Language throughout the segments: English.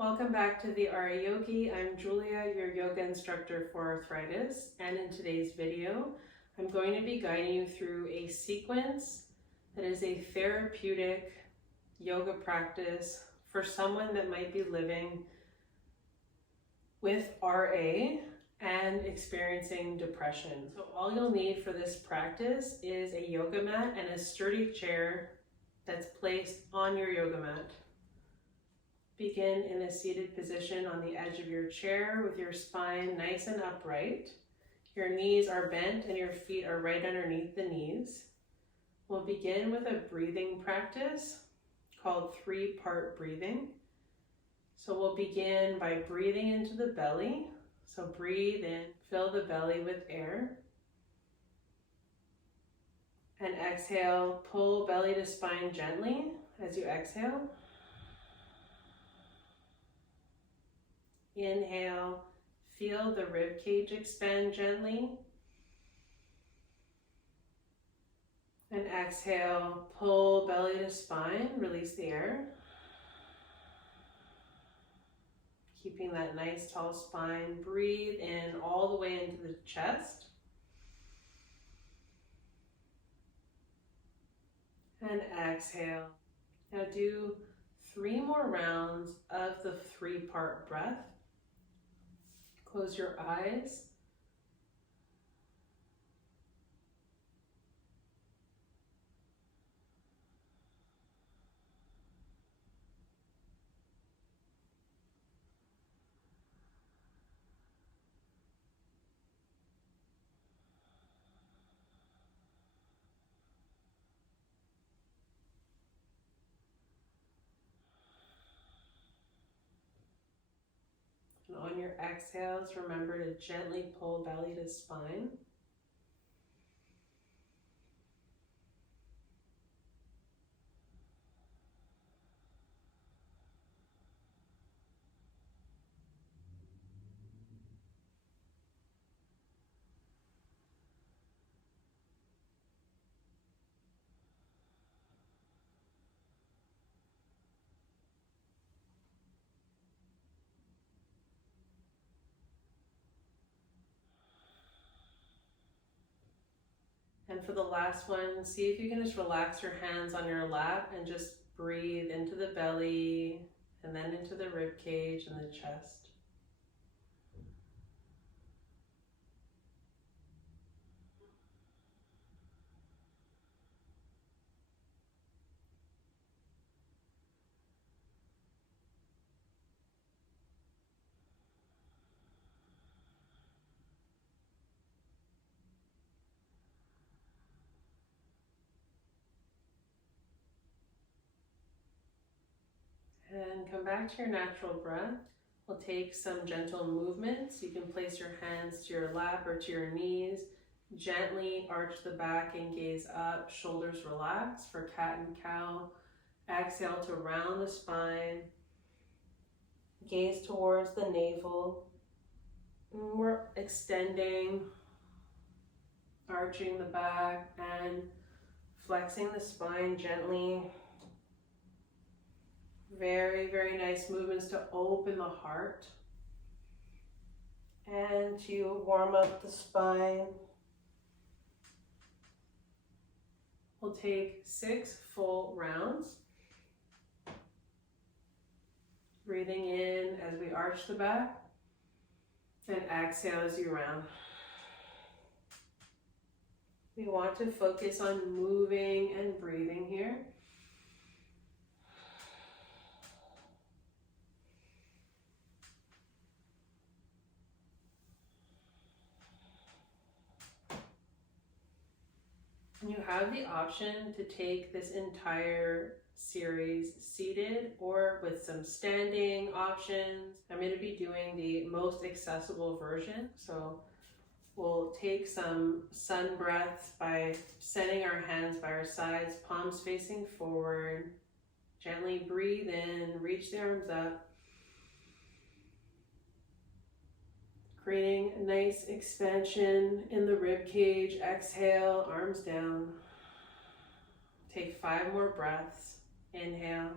Welcome back to the RA Yogi. I'm Julia, your yoga instructor for arthritis, and in today's video, I'm going to be guiding you through a sequence that is a therapeutic yoga practice for someone that might be living with RA and experiencing depression. So all you'll need for this practice is a yoga mat and a sturdy chair that's placed on your yoga mat. Begin in a seated position on the edge of your chair with your spine nice and upright. Your knees are bent and your feet are right underneath the knees. We'll begin with a breathing practice called three-part breathing. So we'll begin by breathing into the belly. So breathe in, fill the belly with air. And exhale, pull belly to spine gently as you exhale. Inhale, feel the rib cage expand gently. And exhale, pull belly to spine, release the air. Keeping that nice tall spine, breathe in all the way into the chest. And exhale. Now do 3 more rounds of the three-part breath. Close your eyes. And on your exhales, remember to gently pull belly to spine. And for the last one, see if you can just relax your hands on your lap and just breathe into the belly and then into the rib cage and the chest. And come back to your natural breath. We'll take some gentle movements. You can place your hands to your lap or to your knees. Gently arch the back and gaze up. Shoulders relax for cat and cow. Exhale to round the spine. Gaze towards the navel. And we're extending, arching the back and flexing the spine gently. Very, very nice movements to open the heart and to warm up the spine. We'll take 6 full rounds. Breathing in as we arch the back and exhale as you round. We want to focus on moving and breathing here. You have the option to take this entire series seated or with some standing options. I'm going to be doing the most accessible version. So we'll take some sun breaths by setting our hands by our sides, palms facing forward. Gently breathe in, reach the arms up. Creating a nice expansion in the rib cage. Exhale, arms down. Take 5 more breaths. Inhale.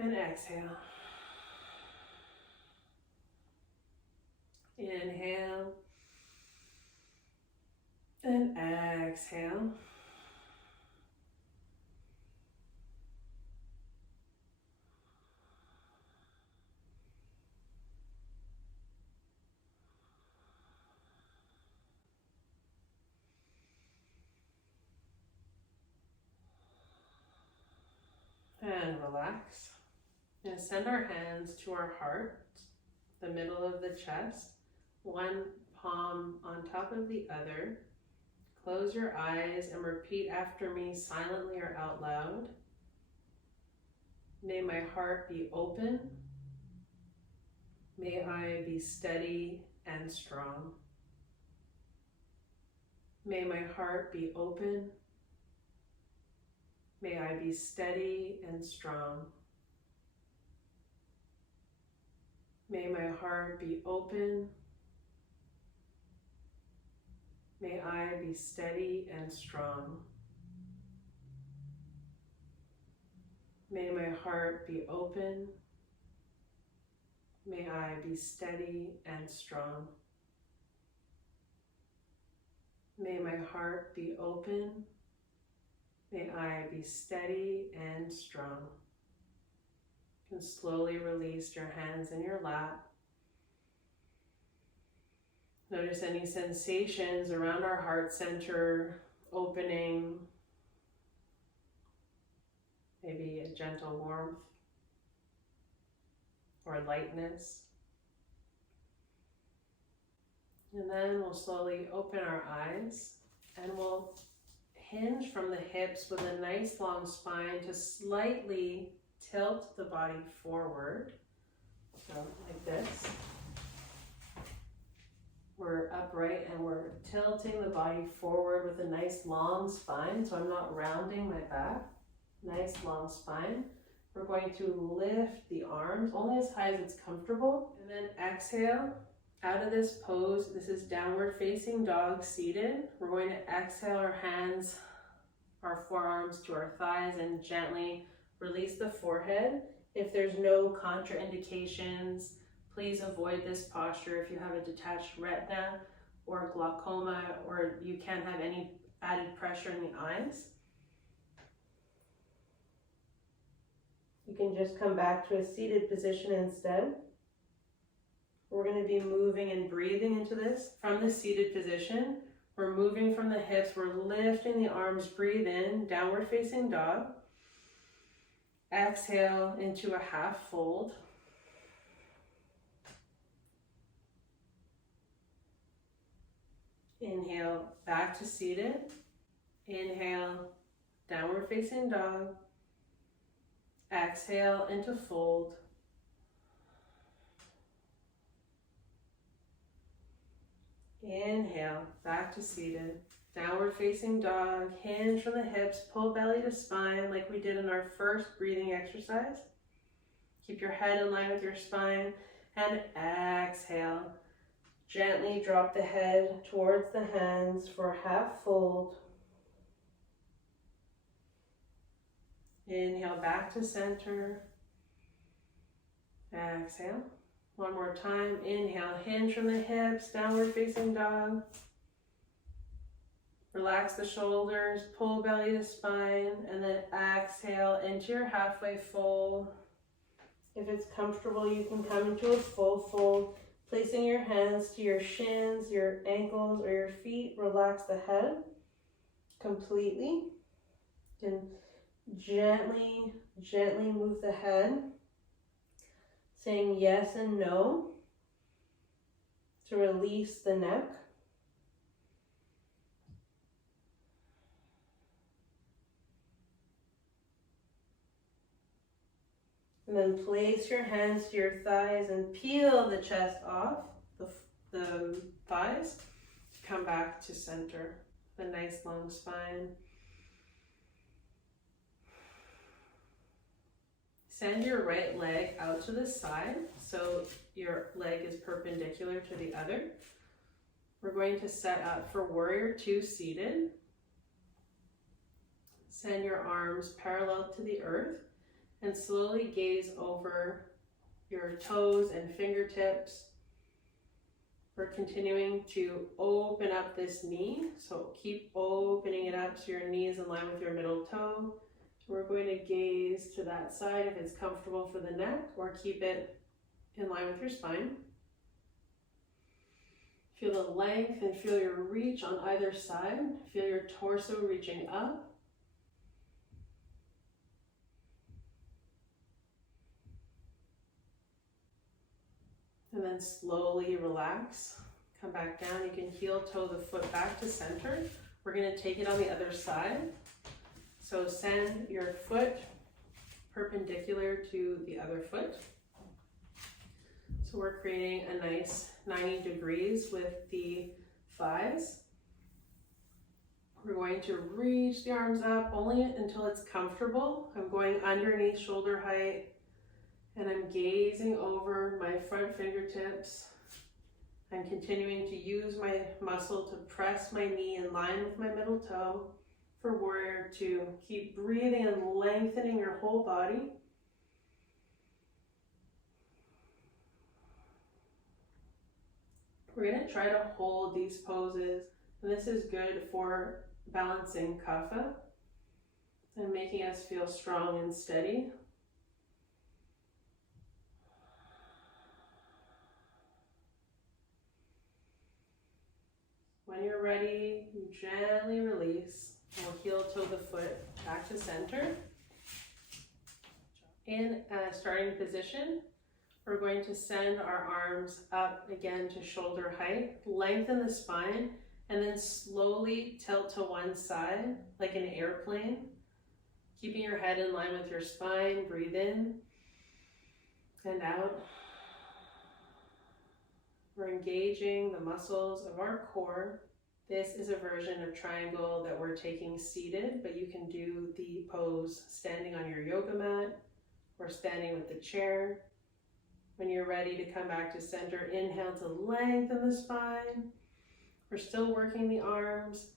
And exhale. Inhale. And exhale. And relax. And send our hands to our heart, the middle of the chest, one palm on top of the other. Close your eyes and repeat after me silently or out loud. May my heart be open. May I be steady and strong. May my heart be open. May I be steady and strong. May my heart be open. May I be steady and strong. May my heart be open. May I be steady and strong. May my heart be open. May I be steady and strong. You can slowly release your hands in your lap. Notice any sensations around our heart center, opening, maybe a gentle warmth or lightness. And then we'll slowly open our eyes and we'll hinge from the hips with a nice long spine to slightly tilt the body forward. So like this. We're upright and we're tilting the body forward with a nice long spine, so I'm not rounding my back. Nice long spine. We're going to lift the arms only as high as it's comfortable, and then exhale out of this pose. This is downward facing dog seated. We're going to exhale our hands, our forearms to our thighs, and gently release the forehead. If there's no contraindications, please avoid this posture if you have a detached retina or glaucoma, or you can't have any added pressure in the eyes. You can just come back to a seated position instead. We're going to be moving and breathing into this from the seated position. We're moving from the hips, we're lifting the arms, breathe in, downward facing dog. Exhale into a half fold. Inhale, back to seated. Inhale, downward facing dog. Exhale into fold. Inhale, back to seated. Downward facing dog, hinge from the hips, pull belly to spine like we did in our first breathing exercise. Keep your head in line with your spine, and exhale. Gently drop the head towards the hands for a half fold. Inhale, back to center. Exhale. One more time. Inhale, hinge from the hips, downward facing dog. Relax the shoulders, pull belly to spine, and then exhale into your halfway fold. If it's comfortable, you can come into a full fold, placing your hands to your shins, your ankles, or your feet. Relax the head completely. You can gently move the head, saying yes and no to release the neck. And then place your hands to your thighs and peel the chest off the thighs. Come back to center, the nice long spine. Send your right leg out to the side so your leg is perpendicular to the other. We're going to set up for warrior two seated. Send your arms parallel to the earth and slowly gaze over your toes and fingertips. We're continuing to open up this knee, so keep opening it up so your knee is in line with your middle toe. We're going to gaze to that side if it's comfortable for the neck, or keep it in line with your spine. Feel the length and feel your reach on either side. Feel your torso reaching up. And then slowly relax. Come back down. You can heel toe the foot back to center. We're going to take it on the other side. So send your foot perpendicular to the other foot. So we're creating a nice 90 degrees with the thighs. We're going to reach the arms up only until it's comfortable. I'm going underneath shoulder height and I'm gazing over my front fingertips. I'm continuing to use my muscle to press my knee in line with my middle toe. For warrior two, keep breathing and lengthening your whole body. We're going to try to hold these poses, and this is good for balancing kapha and making us feel strong and steady. When you're ready, you gently release. We'll heel toe the foot back to center. In a starting position, we're going to send our arms up again to shoulder height, lengthen the spine, and then slowly tilt to one side like an airplane. Keeping your head in line with your spine, breathe in and out. We're engaging the muscles of our core. This is a version of triangle that we're taking seated, but you can do the pose standing on your yoga mat or standing with the chair. When you're ready to come back to center, inhale to lengthen the spine. We're still working the arms.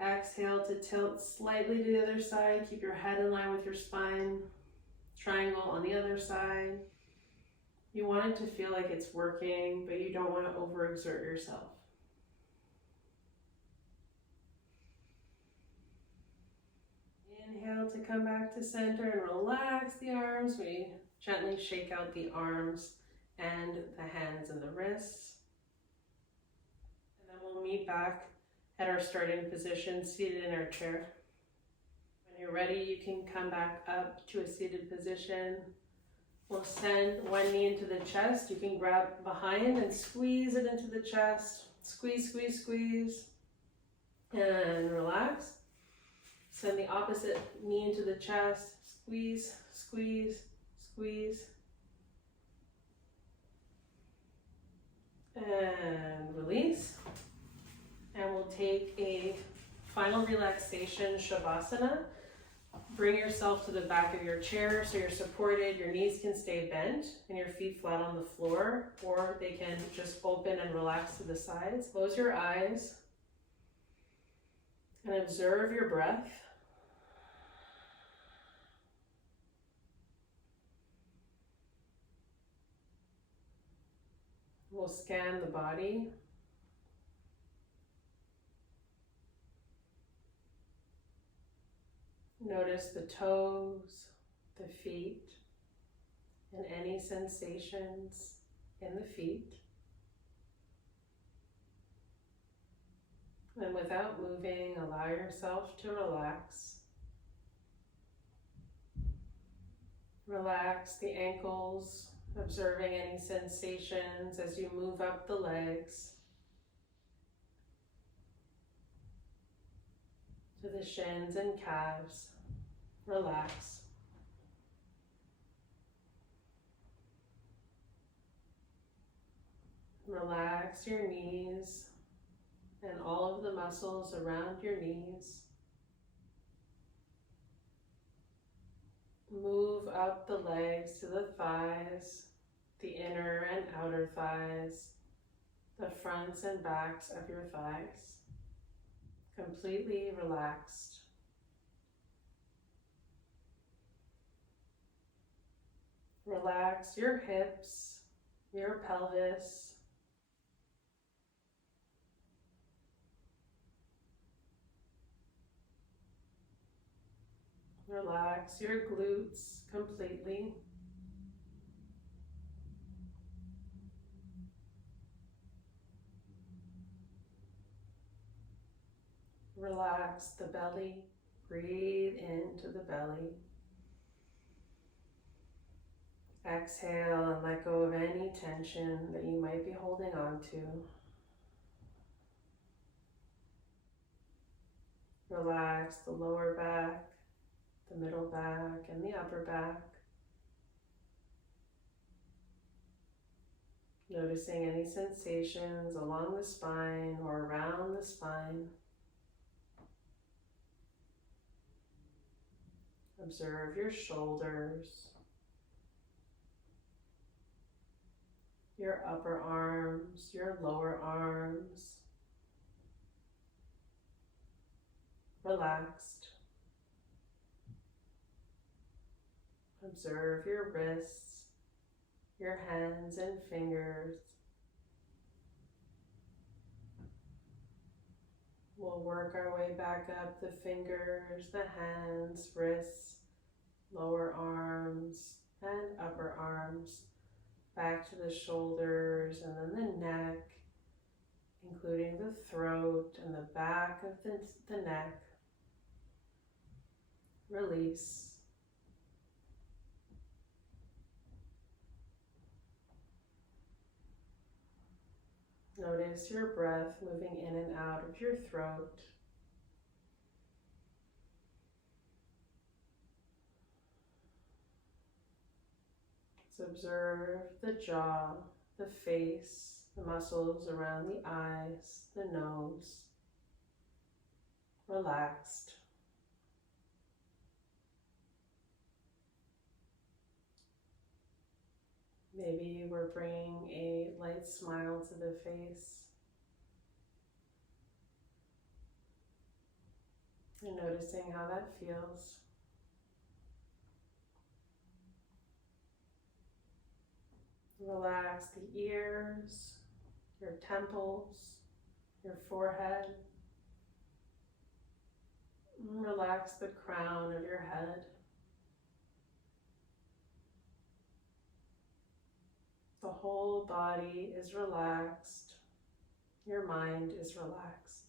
Exhale to tilt slightly to the other side. Keep your head in line with your spine. Triangle on the other side. You want it to feel like it's working, but you don't want to overexert yourself. Inhale to come back to center and relax the arms. We gently shake out the arms and the hands and the wrists. And then we'll meet back at our starting position, seated in our chair. When you're ready, you can come back up to a seated position. We'll send one knee into the chest. You can grab behind and squeeze it into the chest. Squeeze, squeeze, squeeze. And relax. Send the opposite knee into the chest. Squeeze, squeeze, squeeze. And release. And we'll take a final relaxation shavasana. Bring yourself to the back of your chair so you're supported, your knees can stay bent and your feet flat on the floor, or they can just open and relax to the sides. Close your eyes and observe your breath. We'll scan the body. Notice the toes, the feet, and any sensations in the feet. And without moving, allow yourself to relax. Relax the ankles, observing any sensations as you move up the legs to the shins and calves. Relax. Relax your knees and all of the muscles around your knees. Move up the legs to the thighs, the inner and outer thighs, the fronts and backs of your thighs. Completely relaxed. Relax your hips, your pelvis. Relax your glutes completely. Relax the belly. Breathe into the belly. Exhale and let go of any tension that you might be holding on to. Relax the lower back, the middle back, and the upper back. Noticing any sensations along the spine or around the spine. Observe your shoulders, your upper arms, your lower arms. Relaxed. Observe your wrists, your hands and fingers. We'll work our way back up the fingers, the hands, wrists, lower arms, and upper arms, back to the shoulders and then the neck, including the throat and the back of the neck. Release. Notice your breath moving in and out of your throat. So observe the jaw, the face, the muscles around the eyes, the nose. Relaxed. Maybe we're bringing a light smile to the face. And noticing how that feels. Relax the ears, your temples, your forehead. Relax the crown of your head. The whole body is relaxed. Your mind is relaxed.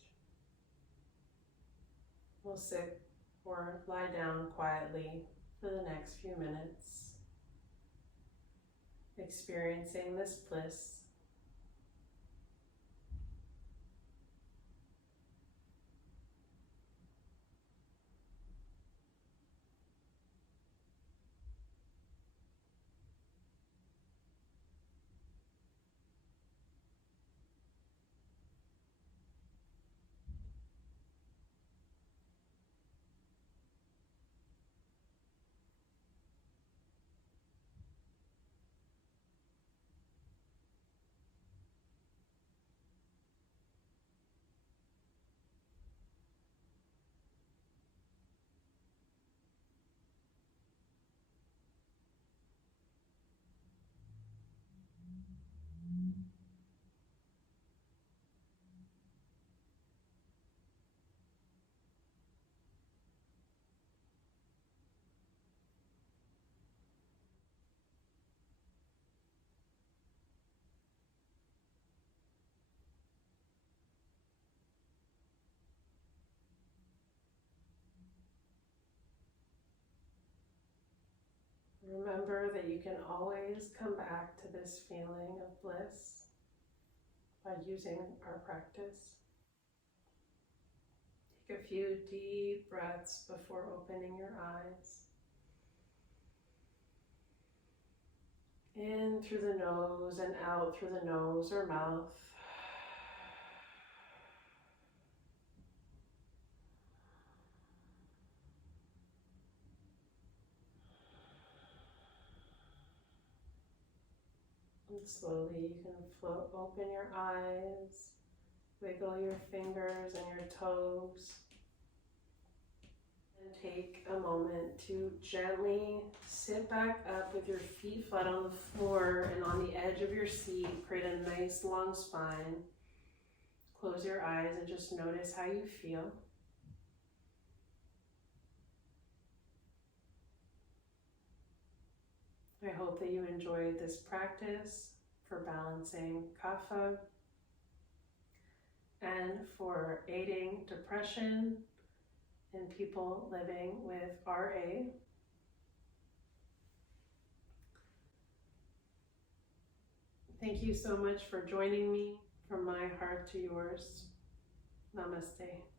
We'll sit or lie down quietly for the next few minutes, experiencing this bliss. Remember that you can always come back to this feeling of bliss by using our practice. Take a few deep breaths before opening your eyes. In through the nose and out through the nose or mouth. And slowly you can open your eyes, wiggle your fingers and your toes. And take a moment to gently sit back up with your feet flat on the floor and on the edge of your seat. Create a nice long spine. Close your eyes and just notice how you feel. I hope that you enjoyed this practice for balancing kapha and for aiding depression in people living with RA. Thank you so much for joining me. From my heart to yours. Namaste.